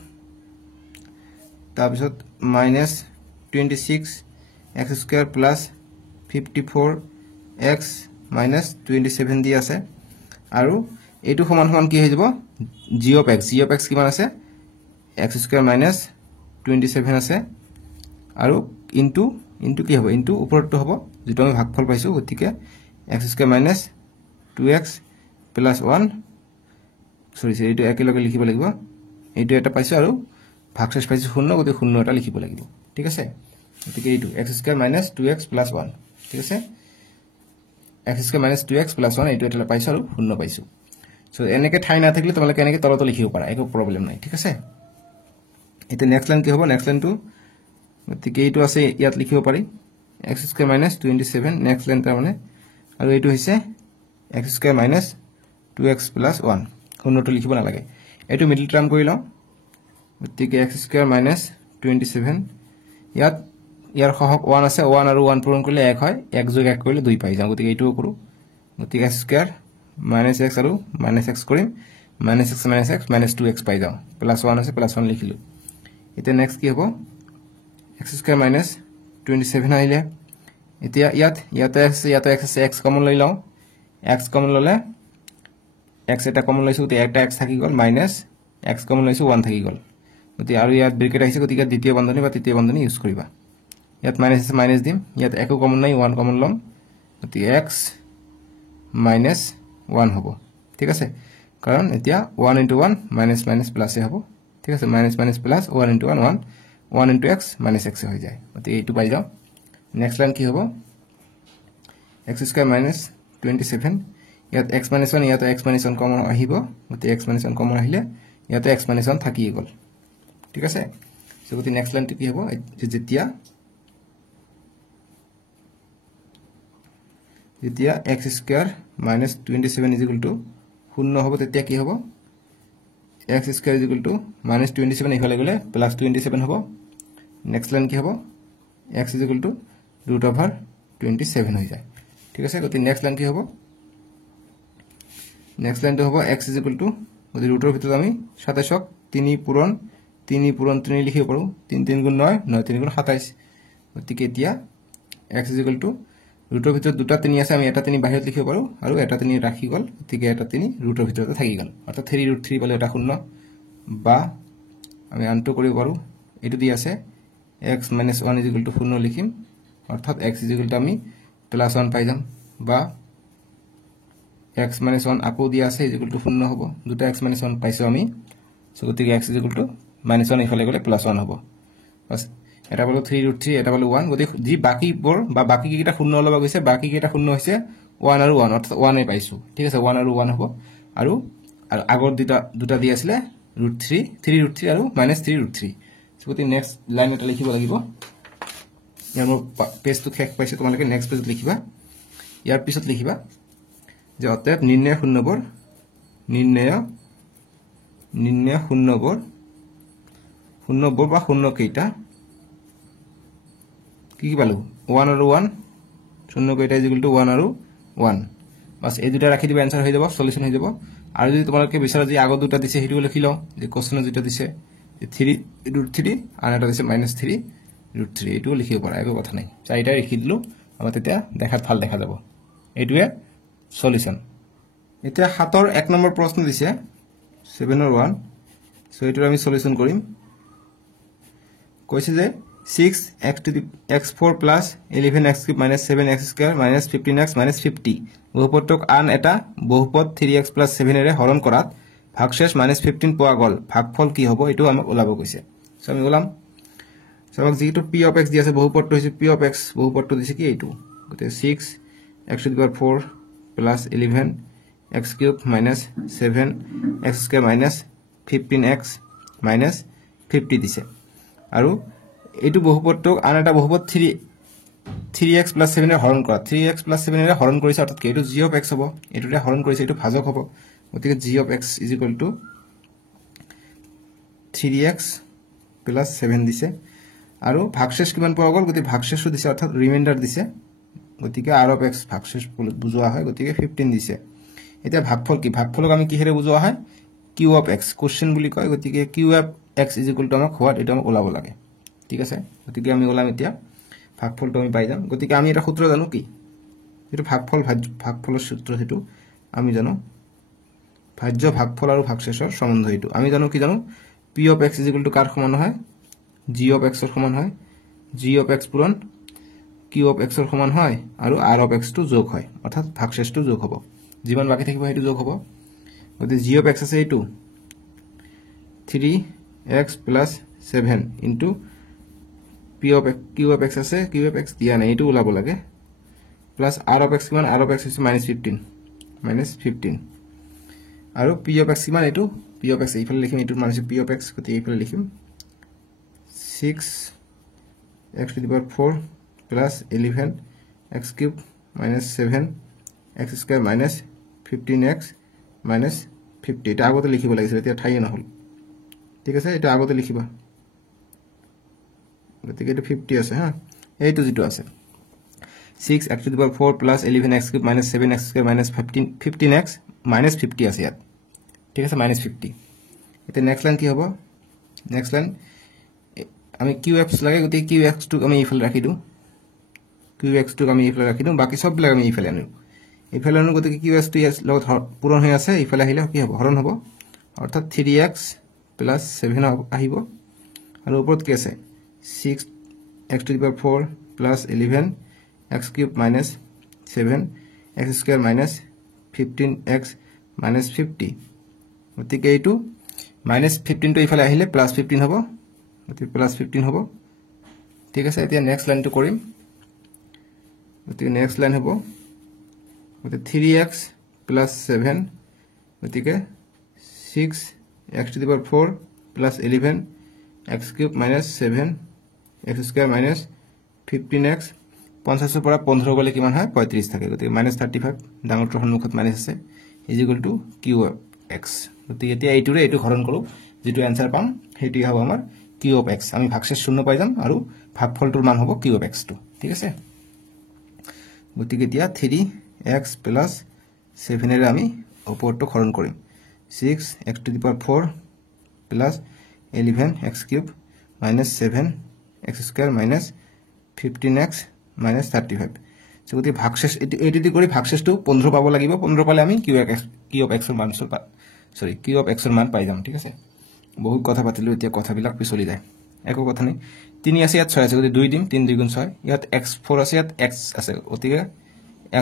তাৰপিছত minus 26 x square plus 54 x minus 27 দি আছে আৰু এইটো সমান সমান কি হৈ যাব g of x কিমান আছে x square minus 27 আছে আৰু ইনটু কি হ'ব ইনটু ওপৰটো হ'ব যেটো আমি ভাগফল পাইছো গতিকে x square minus 2x plus 1 সৰি এইটো একেলগে লিখিব লাগিব এইটো এটা পাইছো আৰু ভাগশেষ পাইছো শূন্য গতিকে শূন্য এটা লিখিব লাগিব ঠিক আছে গতিকে এইটো x square minus 2x plus 1 ঠিক আছে x square minus 2x plus 1 এইটো এটা পাইছো আৰু শূন্য পাইছো সো এনেকে ঠাই না থাকিলে তোমালোকে এনেকে তলত লিখিব পাৰা একো প্ৰবলেম নাই ঠিক আছে এটা নেক্সট লাইন কি হ'ব নেক্সট লাইনটো গতিকে এইটো আছে ইয়াত লিখিব পাৰি x square minus 27 next line তাৰ মানে আৰু এইটো হৈছে x square minus 2x plus 1 শূন্যটো লিখিব নালাগে এইটো মিডল টার্ম কৰি লওঁ গতিকে x square minus 27 ইয়াৰ সহগ 1 আছে 1 আৰু 1 পূৰণ কৰিলে 1 হয় 1 যোগ 1 কৰিলে 2 পাই যাম গতিকে এইটো কৰো গতিকে x square minus x আৰু minus x কৰিম minus x minus 2x পাই যাম প্লাস 1 আছে প্লাস 1 লিখিলো এতিয়া নেক্সট কি হ'ব x square minus 27 আহিলে এতিয়া ইয়াত x আছে x কমন লৈ লওঁ x কমন ললে x এটা কমন লৈছো তে একটা x থাকি গল মাইনাস x কমন লৈছো 1 থাকি গল গতি আৰু ইয়াত ব্ৰেকেট আহিছে গতিকে দ্বিতীয় বন্ধনী বা তৃতীয় বন্ধনী ইউজ কৰিবা ইয়াত মাইনাস আছে মাইনাস দিম ইয়াত একো কমন নাই 1 কমন লম গতি x minus 1 হ'ব ঠিক আছে কাৰণ এতিয়া 1 * 1 minus minus plus হ'ব ঠিক আছে minus minus plus 1 * 1 1 into x minus x হৈ যায় গতি এইটো পাই যাও নেক্সট লাইন কি হ'ব x স্কয়ার মাইনাস 27 ইয়াত x মাইনাস 1 ইয়াত x মাইনাস 1 কমন আহিব গতি x মাইনাস 1 কমন আহিলে ইয়াত x মাইনাস 1 থাকি গল ঠিক আছে সো গতি নেক্সট লাইনটো কি হ'ব যেতিয়া x square minus 27 is equal two 0 হ'ব তেতিয়া কি হ'ব x square is equal two minus 27 ইফালে গলে প্লাস 27 হ'ব নেক্সট লাইন কি হ'ব x is equal two √ over 27 হৈ যায় ঠিক আছে গতি নেক্সট লাইন কি হ'ব নেক্সট লাইনটো হ'ব x ইজ ইকুয়াল টু গতি ৰুটৰ ভিতৰত আমি 27ক 3 পূৰণ 3 লিখিব পাৰো 3 3 গুণ 9 9 3 গুণ 27 গতিকে এতিয়া x ইজ ইকুয়াল টু ৰুটৰ ভিতৰত দুটা 3 আছে আমি এটা 3 বাহিৰত লিখিব পাৰো আৰু এটা 3 ৰাখি গল গতিকে এটা 3 ৰুটৰ ভিতৰতে থাকি গল অৰ্থাৎ 3√3 পালে এটা শূন্য বা আমি আনটো কৰিব পাৰো এটো দি আছে x - 1 ইজ ইকুয়াল টু 0 লিখিম অর্থাৎ x ইজ ইকুয়াল টু আমি +1 পাই যাম বা x - 1 আকো দিয়া আছে ইজ ইকুয়াল টু 0 হ'ব দুটা x - 1 পাইছো আমি সো গতিকে x ইজ ইকুয়াল টু -1 ইফালে গলে +1 হ'ব বাস এটা বলো 3√3 এটা বলো 1 গতি জি বাকি বৰ বা বাকি কিটা 0 লবা গৈছে বাকি কিটা 0 হৈছে 1 আৰু 1 অৰ্থাৎ 1 এ পাইছো ঠিক আছে 1 আৰু 1 হ'ব আৰু আগৰ দুটা দি আছিল √3 3√3 আৰু -3√3 সো গতি নেক্সট লাইন এটা লিখিব লাগিব ইয়াৰ পেজটো শেষ পাইছে তোমালোকে নেক্সট পেজ লিখিবা ইয়াৰ পিছত লিখিবা যে অতএব নিৰ্ণয় শূন্যবৰ বা শূন্য কেইটা কি পালো 1 আৰু 1 শূন্য কেইটা ইজ ইকুয়াল টু 1 আৰু 1 বাস এই দুটা ৰাখি দিবা आंसर হৈ যাব সলিউশন হৈ যাব আৰু যদি তোমালোকে বিচাৰা যে আগৰ দুটা দিছে হেতু লিখি লও যে কোশ্চেনত যেটা দিছে 3√3 আৰু এটা দিছে -3√3 এটো লিখিব পাৰা একো কথা নাই চাৰিটা লিখি দিলো আমাৰ তেতিয়া দেখাত ভাল দেখা যাব এটোৱে সলিউশন এতিয়া 7ৰ 1 নম্বৰ প্ৰশ্ন দিছে 7ৰ 1 সো এটো আমি সলিউশন কৰিম কৈছে যে 6x to the x4 plus 11x cube minus 7x square minus 15x minus 50 বহুপদক আন এটা বহুপদ 3x plus 7 এৰে হৰণ কৰাত ভাগশেষ -15 পোৱা গল ভাগফল কি হ'ব এটো আমাক ওলাব কৈছে সো আমি ওলাম সবক যেটো p of x দি আছে বহুপদটো হৈছে p of x বহুপদটো দিছে কি এইটো গতে 6x to the power 4 plus 11x cube minus 7x square minus 15x minus 50 দিছে আৰু এটো বহুপদটো আন এটা বহুপদ 3x + 7 এৰ হৰণ কৰা 3x + 7 এৰ হৰণ কৰিছে অৰ্থাৎ এটো g of x হ'ব এটোতে হৰণ কৰিছে এটো ভাজক হ'ব গতিকে g of x = 3x + 7 দিছে আৰু ভাগশেষ কিমান পোৱা গল গতি ভাগশেষও দিছে অৰ্থাৎ ৰিমাইন্ডাৰ দিছে গতিকে r of x ভাগশেষ বুজোৱা হয় গতিকে 15 দিছে এতিয়া ভাগফল কি ভাগফলক আমি কিহেৰে বুজোৱা হয় q of x কোশ্চেন বুলি কয় গতিকে q of x = আমাক হোৱাট এটা আমাক ওলাব লাগে ঠিক আছে গতিকে আমি ওলাম এতিয়া ভাগফলটো আমি পাই যাম গতিকে আমি এটা সূত্র জানো কি এটো ভাগফলৰ সূত্ৰ হেতু আমি জানো ভাজ্য ভাগফল আৰু ভাগশেষৰ সম্বন্ধ এটো আমি জানো কি জানো p of x = কার সমান হয় g of x এর সমান হয় g of x পূরণ q of x এর সমান হয় আৰু r of x টো যোগ হয় অর্থাৎ ভাগশেষটো যোগ হ'ব যিমান বাকি থাকিব হেতু যোগ হ'ব গতি g of x আছে এটো 3x + 7 into q of x আছে q of x দিয়া নাই এটো ওলাব লাগে প্লাস r of x কিমান r of x হৈছে -15 আৰু p of x কিমান এটো p of x এইফালে লিখিম এটো মানে p of x গতি এইফালে লিখিম 6x to the power 4 plus 11x cube minus 7x square minus 15x minus 50 এটা আগতে লিখিব লাগিছিল এতিয়া ঠাই নহল ঠিক আছে এটা আগতে লিখিবা গতিকে এটা 50 আছে হ্যাঁ এইটো যেটো আছে 6x to the power 4 plus 11x cube minus 7x square minus 15x minus 50 আছে ইয়াত ঠিক আছে -50 এটা নেক্সট লাইন কি হ'ব নেক্সট লাইন আমি qx লাগে গতিকে qx টো আমি ইফালে ৰাখি দিও qx টো আমি ইফালে ৰাখি দিও বাকি সব লাগে আমি ইফালে আনো গতিকে qx টো ইয়াৰ লগত পূৰণ হৈ আছে ইফালে আহিলে কি হ'ব হৰণ হ'ব অৰ্থাৎ 3x + 7 আহিব আৰু ওপৰত কি আছে 6x to the power 4 plus 11x cube minus 7x square minus 15x minus 50 গতিকে এইটো -15 টো ইফালে আহিলে +15 হ'ব গতিকে +15 হ'ব ঠিক আছে এতিয়া নেক্সট লাইনটো কৰিম গতিকে নেক্সট লাইন হ'ব গতিকে 3x প্লাছ 7 গতিকে 6x to the power 4 plus 11 x cube minus 7 x square minus 15x 50 পৰা 15 গলে কিমান হয় 35 থাকে গতিকে -35 ডাঙৰটোৰ সন্মুখত মাইনাস আছে is equal to q of x গতিকে এতিয়া এইটোৰে এইটো হৰণ কৰো যেটো आंसर পাম হেইটো হ'ব আমাৰ কিউ অফ x আমি ভাগশেষ শূন্য পাই যাম আৰু ভাগফলটোৰ মান হ'ব কিউ অফ x টো ঠিক আছে গতিকে এতিয়া 3x plus 7 এৰ আমি ওপৰটো হৰণ কৰিম 6x to the power 4 plus 11x cube minus 7x square minus 15x minus 35 so গতি ভাগশেষ এটি দি কৰি ভাগশেষটো 15 পাব লাগিব 15 পালে আমি কিউ অফ x এর মান কিউ অফ x এর মান পাই যাম ঠিক আছে বহুত কথা পাতিলো এতিয়া কথাবিলাক পিছলি যায় একো কথা নাই 3 আছে ইয়াত 6 আছে গতি 2 দিম 3 2 গুণ 6 ইয়াত x4 আছে ইয়াত x আছে গতিকে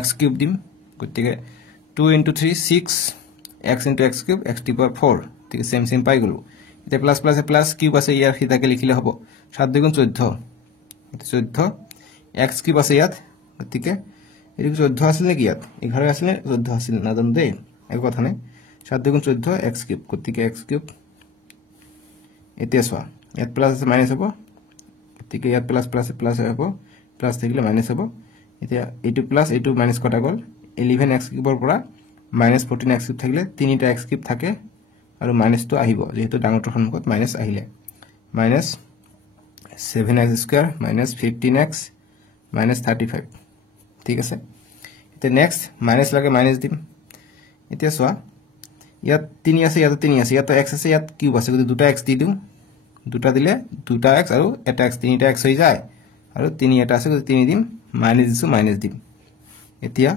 x কিউব দিম গতিকে 2 into 3 6 x into x cube x to the power 4 ঠিক আছে সেম পাই গলো এটা প্লাস প্লাস প্লাস কিউব আছে ইয়াৰ হিতাকে লিখিলে হ'ব 7 2 গুণ 14 x কিউব আছে ইয়াত গতিকে এটি 14 আছিল নেকি ইয়াত 11 আছিল 14 আছিল না জানো দেই এক কথা নাই 7 2 গুণ 14 x কিউব গতিকে x কিউব এতিয়া সোয়া ইয়াত প্লাস আছে মাইনাস হ'ব গতিকে ইয়াত প্লাস প্লাস প্লাস হ'ব প্লাস থাকিলে মাইনাস হ'ব এতিয়া এইটো প্লাস এইটো মাইনাস কটা গল 11x কিউবৰ পৰা -14x কিউব থাকিলে 3টা x কিউব থাকে আৰু মাইনাসটো আহিব যেহেতু ডাঙৰটোৰ সন্মুখত মাইনাস আহিলে -7x স্কয়াৰ -15x -35 ঠিক আছে এতিয়া নেক্সট মাইনাস লাগে মাইনাস দিম এতিয়া সোয়া ইয়াত 3 আছে ইয়াত 3 আছে ইয়াত x আছে ইয়াত কিউব আছে গতি দুটা x দি দিও দুটা দিলে দুটা x আৰু এটা x তিনিটা x হৈ যায় আৰু 3 এটা আছে গতি 3 দিম মাইনাস দিছো মাইনাস দিম এতিয়া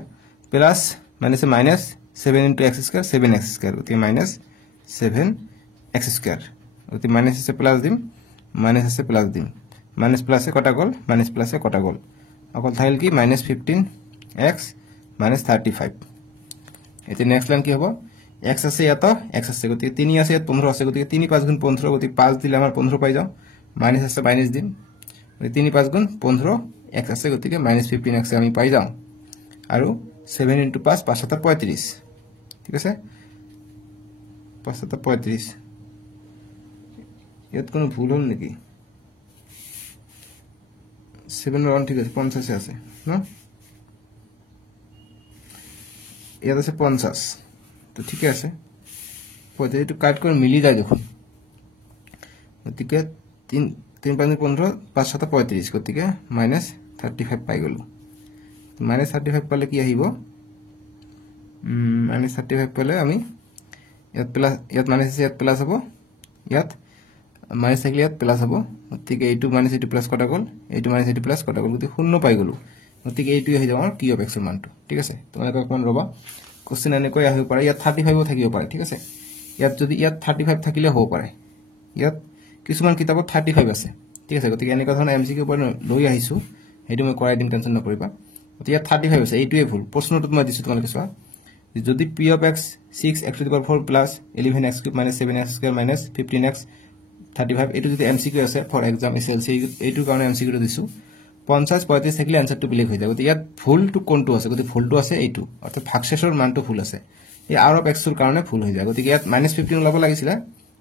plus minus minus 7 into x square 7x square গতি মাইনাস 7x square গতি মাইনাস আছে প্লাস দিম মাইনাস আছে প্লাস দিম মাইনাস প্লাসে কটা গল মাইনাস প্লাসে কটা গল অকল থাইল কি -15x -35 এতে নেক্সট লাইন কি হ'ব x আছে ইয়াত x আছে গতি 3 আছে ইয়াত 15 আছে গতি 3 5 গুণ 15 গতি 5 দিলে আমাৰ 15 পাই যাও মাইনাস আছে মাইনাস দিম গতি 3 5 গুণ 15 x আছে গতি -15x আমি পাই যাও আৰু 7 into 5 5 7 35 ঠিক আছে 5 7 35 ইয়াত কোনো ভুল হল নেকি 7 1 ঠিক আছে 50 আছে না ইয়াত আছে 50 তো ঠিক আছে 35 টো কাট করে মিলি যায় দেখুন গতিকে 3 3 5 15 5 7 35 গতিকে -35 পাই গলো -35 পালে কি আহিব -35 পালে আমি ইয়াত প্লাস ইয়াত মাইনাস আছে ইয়াত প্লাস হ'ব ইয়াত মাইনাস থাকিলে ইয়াত প্লাস হ'ব গতিকে এইটো মাইনাস এইটো প্লাস কটা গল এইটো মাইনাস এইটো প্লাস কটা গল গতি শূন্য পাই গলো গতিকে এইটো হৈ যাব আমাৰ কিউ অফ x এৰ মানটো ঠিক আছে তোমালোকে অকমান ৰবা কোশ্চেন এনেকৈ আহিব পাৰে ইয়াত 35 থাকিব পাৰে ঠিক আছে ইয়াত যদি ইয়াত 35 থাকিলে হ'ব পাৰে ইয়াত কিছুমান কিতাপত 35 আছে ঠিক আছে গতিকে এনেকুৱা ধৰণৰ এমসিকিউ পৰা লৈ আহিছো হেইটো মই কৰাই দিম টেনচন নকৰিবা গতিকে ইয়াত 35 আছে এইটোৱে ভুল প্ৰশ্নটোত মই দিছো তোমালোকে চোৱা যদি p of x 6x to the power 4 plus 11x cube minus 7x square minus 15x 35 এটো যদি এমসিকিউ আছে ফৰ এক্সাম এসএলসি এইটো কাৰণে এমসিকিউ দিছো 50 35 থাকিলে आंसरটো বেলেগ হৈ যায় গতি ইয়াত ভুলটো কোনটো আছে গতি ভুলটো আছে এইটো অৰ্থাৎ ভাগশেষৰ মানটো ভুল আছে এই r of x ৰ কাৰণে ভুল হৈ যায় গতি ইয়াত -15 ওলাব লাগিছিল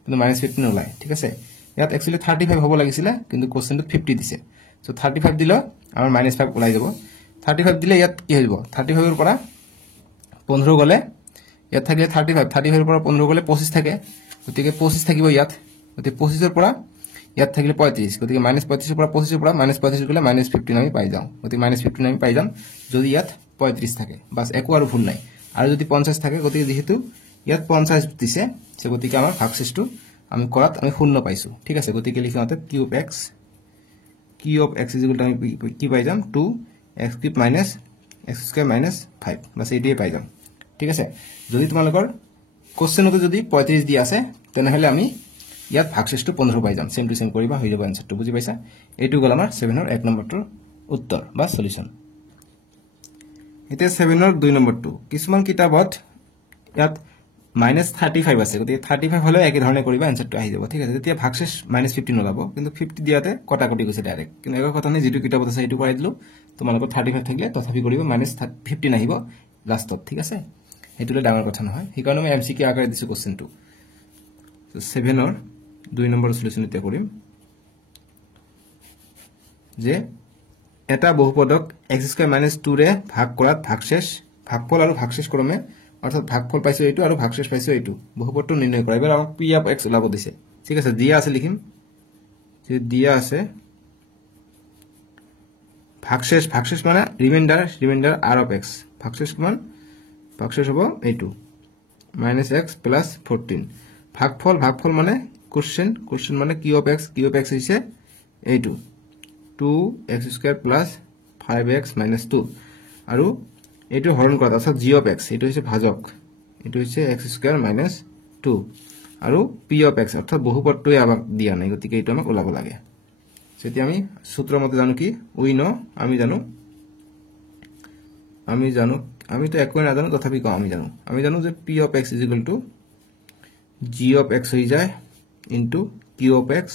কিন্তু -15 ওলাই ঠিক আছে ইয়াত एक्चुअली 35 হ'ব লাগিছিল কিন্তু কোশ্চেনটো 50 দিছে সো 35 দিলে আমাৰ -5 ওলাই যাব 35 দিলে ইয়াত কি হৈ যাব 35 ৰ পৰা 15 গলে ইয়াত থাকিলে 35 ৰ পৰা 15 গলে 25 থাকে গতিকে 25 থাকিব ইয়াত গতি 25 ৰ পৰা ইয়াত থাকিলে 35 গতিকে -35 ৰ পৰা 25 ৰ পৰা -35 গলে -15 আমি পাই যাও গতি -15 আমি পাই যাম যদি ইয়াত 35 থাকে বাস একো আৰু ভুল নাই আৰু যদি 50 থাকে গতিকে যেহেতু ইয়াত 50 দিছে সে গতিকে আমাৰ ভাগশেষটো আমি কৰাত আমি শূন্য পাইছো ঠিক আছে গতিকে লিখাতে কিউ অফ x আমি কি পাই যাম 2x কিউব x স্কয়ার -5 বাস এইটোৱে পাই যাম ঠিক আছে যদি তোমালোকৰ কোশ্চেনতে যদি 35 দি আছে তেনেহলে আমি ইয়াত ভাগশেষটো 15 পাই যাম সেম টু সেম কৰিবা হৈ যাব आंसरটো বুজি পাইছা এইটো গল আমাৰ 7 ৰ 1 নম্বৰটোৰ উত্তৰ বা সলিউশন এতিয়া 7 ৰ 2 নম্বৰটো কিছুমান কিতাপত ইয়াত -35 আছে গতি 35 হলে একে ধৰণে কৰিবা आंसरটো আহি যাব ঠিক আছে তেতিয়া ভাগশেষ -15 ওলাব কিন্তু 50 দিয়াতে কটাকটি গৈছে ডাইৰেক্ট কিন্তু এক কথা নাই যেটো কিতাপত আছে এইটো কৰাই দিলো তোমালোকৰ 35 থাকিলে তথাপি কৰিবা -15 আহিব লাষ্টত ঠিক আছে হেতুলে ডাঙৰ কথা নহয় সেইকাৰণে মই এমসিকিউ আকাৰে দিছো কোশ্চেনটো সো 7 ৰ 2 নম্বৰ সলিউশন এতিয়া কৰিম যে এটা বহুপদক x² - 2 ৰে ভাগ কৰাত ভাগশেষ ভাগফল আৰু ভাগশেষ ক্ৰমে অৰ্থাৎ ভাগফল পাইছো এইটো আৰু ভাগশেষ পাইছো এইটো বহুপদটো নিৰ্ণয় কৰা এবাৰ আমাক p অফ x ওলাব দিছে ঠিক আছে দিয়া আছে লিখিম যে দিয়া আছে ভাগশেষ মানে রিমাইন্ডার r অফ x ভাগশেষ কিমান ভাগশেষ হ'ব এইটো -x + 14 ভাগফল মানে কোশ্চেন মানে q অফ x হৈছে এইটো 2x² + 5x - 2 আৰু এইটো হৰণ কৰা অৰ্থাৎ g অফ x এইটো হৈছে ভাজক এইটো হৈছে x² - 2 আৰু p অফ x অৰ্থাৎ বহুপদটোই আমাক দিয়া নাই গতিকে এইটো আমাক ওলাব লাগে সেটি আমি সূত্র মতে জানো কি উই নো আমি জানো আমি তো একই না জানো তথাপি কম আমি জানো যে p of x = g of x হই যায় into q of x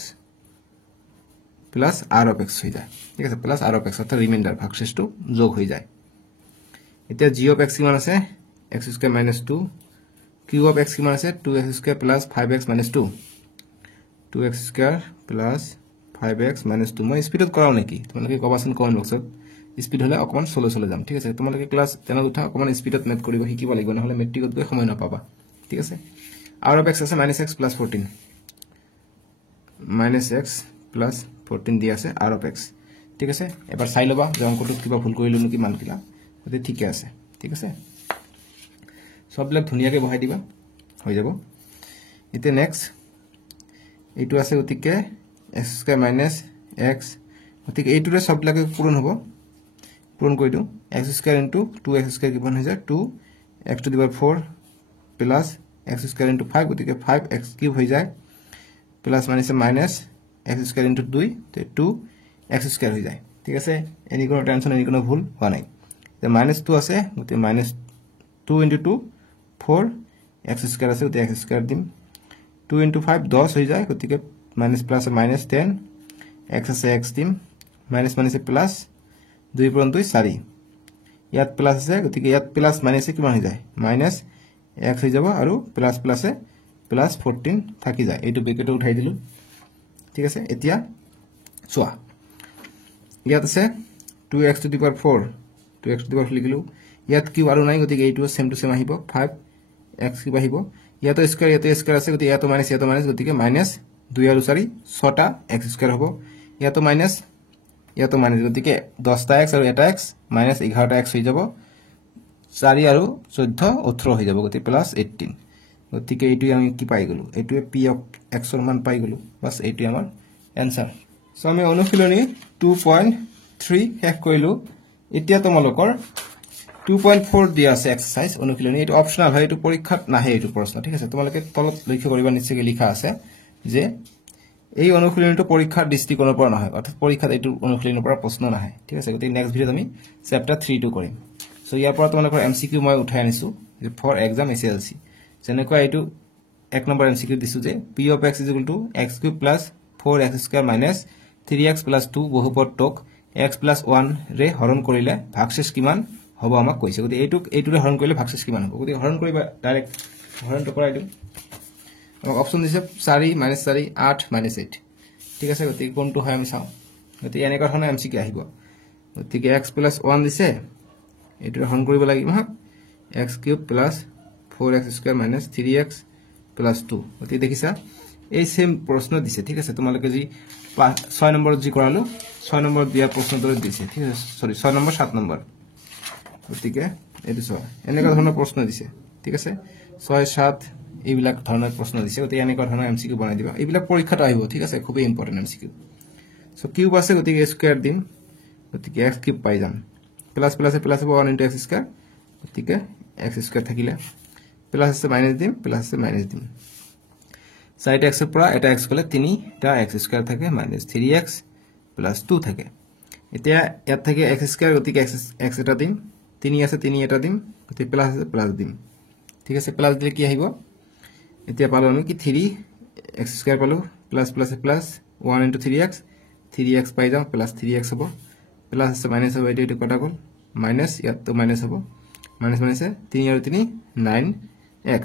plus r of x হই যায় ঠিক আছে প্লাস r of x অর্থাৎ রিমাইন্ডার ভাগশেষটো যোগ হই যায় এতিয়া g of x কিমান আছে x² - 2 q of x কিমান আছে 2x² + 5x - 2 2x² + 5x - 2 মই স্পিডত কৰাও নেকি তোমালোকে কবাচোন কমেন্ট বক্সত স্পিড হলে অকমান চলে যাম ঠিক আছে তোমালোকে ক্লাস 10 উঠা অকমান স্পিডত মেথ কৰিব শিকিব লাগিব নহলে মেট্ৰিকত গৈ সময় নাপাবা ঠিক আছে r of x আছে -x + 14 -x + 14 দি আছে r of x ঠিক আছে এবাৰ চাই লবা যে অংকটো কিবা ভুল কৰিলো নেকি মান কিলা এতে ঠিকই আছে ঠিক আছে সববিলাক ধুনিয়াকে বহাই দিবা হৈ যাব ইতে নেক্সট এইটো আছে গতিকে x² - x গতিকে এইটোৰে সববিলাকে পূৰণ কৰি দিও x² * 2x² কিমান হৈ যায় 2x⁴ প্লাস x² * 5 গতিকে 5x³ হৈ যায় প্লাস মাইনাস x² * 2 তে 2x² হৈ যায় ঠিক আছে এনি কোনো টেনশন এনি কোনো ভুল হোৱা নাই তে -2 আছে গতিকে -2 * 2 4x² আছে গতিকে x² দিম 2 * 5 10 হৈ যায় গতিকে minus plus minus 10 x আছে x দিম minus minus plus 2 * 2 4 ইয়াত প্লাস আছে গতিকে ইয়াত প্লাস মাইনাস কিমান হৈ যায় minus x হৈ যাব আৰু প্লাস প্লাসে প্লাস 14 থাকি যায় এইটো ব্ৰেকেট উঠাই দিলু ঠিক আছে এতিয়া চোৱা ইয়াত আছে 2x⁴ 2x⁴ লিখিলু ইয়াত কি আৰু নাই গতিকে এইটো সেম টু সেম আহিব 5x³ আহিব ইয়াত স্কয়াৰ আছে গতিকে ইয়াত মাইনাস গতিকে মাইনাস 2 আৰু 4 6টা x² হ'ব ইয়াতো মাইনাস গতিকে 10টা x আৰু এটা x মাইনাস 11টা x হৈ যাব 4 আৰু 14 18 হৈ যাব গতিকে প্লাস 18 গতিকে এইটো আমি কি পাই গলো এইটোৱে p অফ x ৰ মান পাই গলো বাস এইটো আমাৰ आंसर সো আমি অনুশীলনী 2.3 শেষ কৰিলো এতিয়া তোমালোকৰ 2.4 দিয়া আছে এক্সাৰসাইজ অনুশীলনী এটো অপশনাল হয় এটো পৰীক্ষাত নাহে এটো প্ৰশ্ন ঠিক আছে তোমালোকে তলত লক্ষ্য কৰিবা নিশ্চয় লিখা আছে যে এই অনুশীলনীটো পৰীক্ষাৰ দৃষ্টিকোণৰ পৰা নহয় অৰ্থাৎ পৰীক্ষাত এটো অনুশীলনীৰ পৰা প্ৰশ্ন নাহে ঠিক আছে গতিকে নেক্সট ভিডিওত আমি চ্যাপ্টাৰ 3 টো কৰিম সো ইয়াৰ পৰা তোমালোকৰ এমসিকিউ মই উঠাই আনিছো যে ফৰ এক্সাম এসএলসি যেনেকৈ এটো এক নম্বৰ এমসিকিউ দিছো যে p of x = x³ + 4x² - 3x + 2 বহুপদটোক x + 1 ৰে হৰণ কৰিলে ভাগশেষ কিমান হ'ব আমাক কৈছে গতি এইটোৰে হৰণ কৰিলে ভাগশেষ কিমান হ'ব গতি হৰণ কৰিবা ডাইৰেক্ট হৰণটো কৰাই দিম আমাক অপচন দিছে 4 - 4 8 - 8 ঠিক আছে গতি কোনটো হয় আমি চাও গতি এনেকা ধৰণৰ এমসিকিউ আহিব গতি x + 1 দিছে এইটোৰে হৰণ কৰিব লাগিব হা x³ + 4x² - 3x + 2 গতি দেখিছা এই সেম প্ৰশ্ন দিছে ঠিক আছে তোমালোকে যি 6 নম্বৰত যি কৰালো 6 নম্বৰত দিয়া প্ৰশ্নটো দিছে ঠিক আছে সৰি 6 নম্বৰ 7 নম্বৰ গতিকে এটো সব এনেকা ধৰণৰ প্ৰশ্ন দিছে ঠিক আছে 6 7 এইবিলাক ধৰণৰ প্ৰশ্ন দিছে গতি এনেকা ধৰণৰ এমসিকিউ বনাই দিবা এইবিলাক পৰীক্ষাত আহিব ঠিক আছে খুব ইম্পৰ্টেন্ট এমসিকিউ সো কিউব আছে গতিকে স্কয়াৰ দিম গতিকে x³ পাই যাম প্লাস প্লাসে প্লাস হ'ব 1 * x² গতিকে x² থাকিলে প্লাস আছে মাইনাস দিম প্লাস আছে মাইনাস দিম সাইড x এর পৰা এটা x গলে 3টা x² থাকে -3x + 2 থাকে এতিয়া ইয়াত থাকে x² গতিকে x এটা দিম 3 আছে 3 এটা দিম গতিকে প্লাস আছে প্লাস দিম ঠিক আছে প্লাস দিলে কি আহিব এতিয়া পালো আমি কি 3x² পালো প্লাস প্লাসে প্লাস 1 * 3x পাই যাম প্লাস 3x হ'ব প্লাস আছে মাইনাস হ'ব এইটো কটা গল মাইনাস ইয়াত তো মাইনাস হ'ব মাইনাস মাইনাসে 3 আৰু 3 9x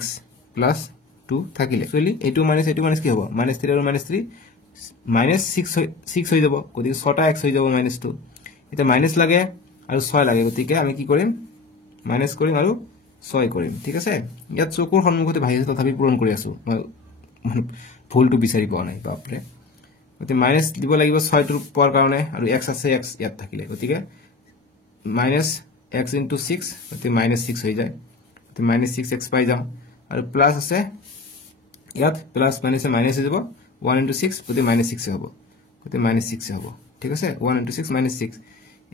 প্লাস 2 থাকিলে একচুয়ালি এটু মাইনাস কি হ'ব -3 আৰু -3 -6 হৈ যাব গতিকে 6টা x হৈ যাব -2 এটা মাইনাস লাগে আৰু 6 লাগে গতিকে আমি কি কৰিম মাইনাস কৰিম আৰু 6 কৰিম ঠিক আছে ইয়াত চকুৰ সন্মুখতে ভাই আছে তথাপি পূৰণ কৰি আছো মই ভুলটো বিচাৰি পোৱা নাই বাপৰে গতিকে মাইনাস দিব লাগিব 6 টোৰ পোৱাৰ কাৰণে আৰু x আছে x ইয়াত থাকিলে গতিকে -x * 6 গতিকে -6 হৈ যায় গতিকে -6x পাই যাম আৰু প্লাস আছে ইয়াত প্লাস মাইনাসে মাইনাস হৈ যাব 1 * 6 গতিকে -6 হ'ব গতিকে -6 হ'ব ঠিক আছে 1 * 6 -6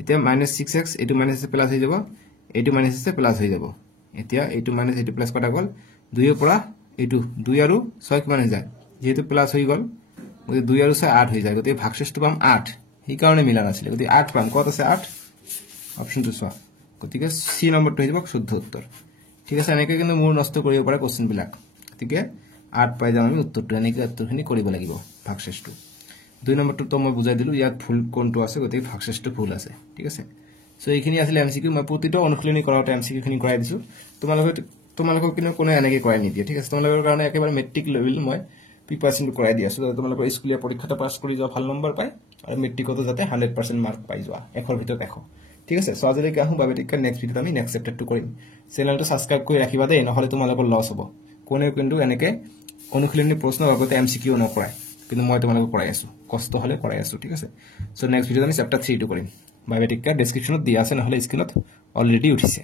এতিয়া -6x এটো মাইনাস প্লাস হৈ যাব এটো মাইনাস প্লাস হৈ যাব এতিয়া এটো মাইনাস এটো প্লাস কটা গল 2 ৰ পৰা এটো 2 আৰু 6 কিমান হৈ যায় যেহেতু প্লাস হৈ গল গতিকে 2 আৰু 6 8 হৈ যায় গতিকে ভাগশেষটো পাম 8 এই কাৰণে মিলা নাছিল গতিকে 8 পাম কত আছে 8 অপশনটো চোৱা গতিকে সি নম্বৰটো হৈ যাব শুদ্ধ উত্তৰ ঠিক আছে এনেকৈ কিন্তু মোৰ নষ্ট কৰিব পাৰে কোশ্চেন বিলাক গতিকে 8 পাই যাম আমি উত্তৰটো এনেকৈ উত্তৰখিনি কৰিব লাগিব ভাগশেষটো 2 নম্বৰটো তো মই বুজাই দিলো ইয়াত ভুল কোনটো আছে গতিকে ভাগশেষটো ভুল আছে ঠিক আছে সো এইখিনি আছিল এমসিকিউ মই প্ৰতিটো অনুশীলনী কৰাওতে এমসিকিউ খিনি কৰাই দিছো তোমালোকক কিন্তু কোনো এনেকৈ কৰাই নিদিয়ে ঠিক আছে তোমালোকৰ কাৰণে একেবাৰে মেট্ৰিক লেভেল মই প্ৰিপাৰেচনটো কৰাই দি আছো যাতে তোমালোকৰ স্কুলীয়া পৰীক্ষাটা পাছ কৰি যোৱা ভাল নম্বৰ পায় আৰু মেট্ৰিকতো যাতে 100% মাৰ্ক পাই যোৱা এখৰ ভিতৰত এখ ঠিক আছে সো আজিলৈকে আহো বায়োমেট্ৰিকৰ নেক্সট ভিডিওত আমি নেক্সট চেপ্টাৰটো কৰিম চেনেলটো সাবস্ক্ৰাইব কৰি ৰাখিবা দেই নহলে তোমালোকৰ লছ হ'ব কোনে কিন্তু এনেকৈ অনুশীলনী প্ৰশ্ন আগতে এমসিকিউ নকৰাই কিন্তু মই তোমালোকক কৰাই আছো কষ্ট হলে কৰাই আছো ঠিক আছে সো নেক্সট ভিডিওত আমি চেপ্টাৰ 3 টো কৰিম বায়োমেট্ৰিকৰ ডেসক্ৰিপচনত দিয়া আছে নহলে স্ক্ৰিনত অলৰেডি উঠিছে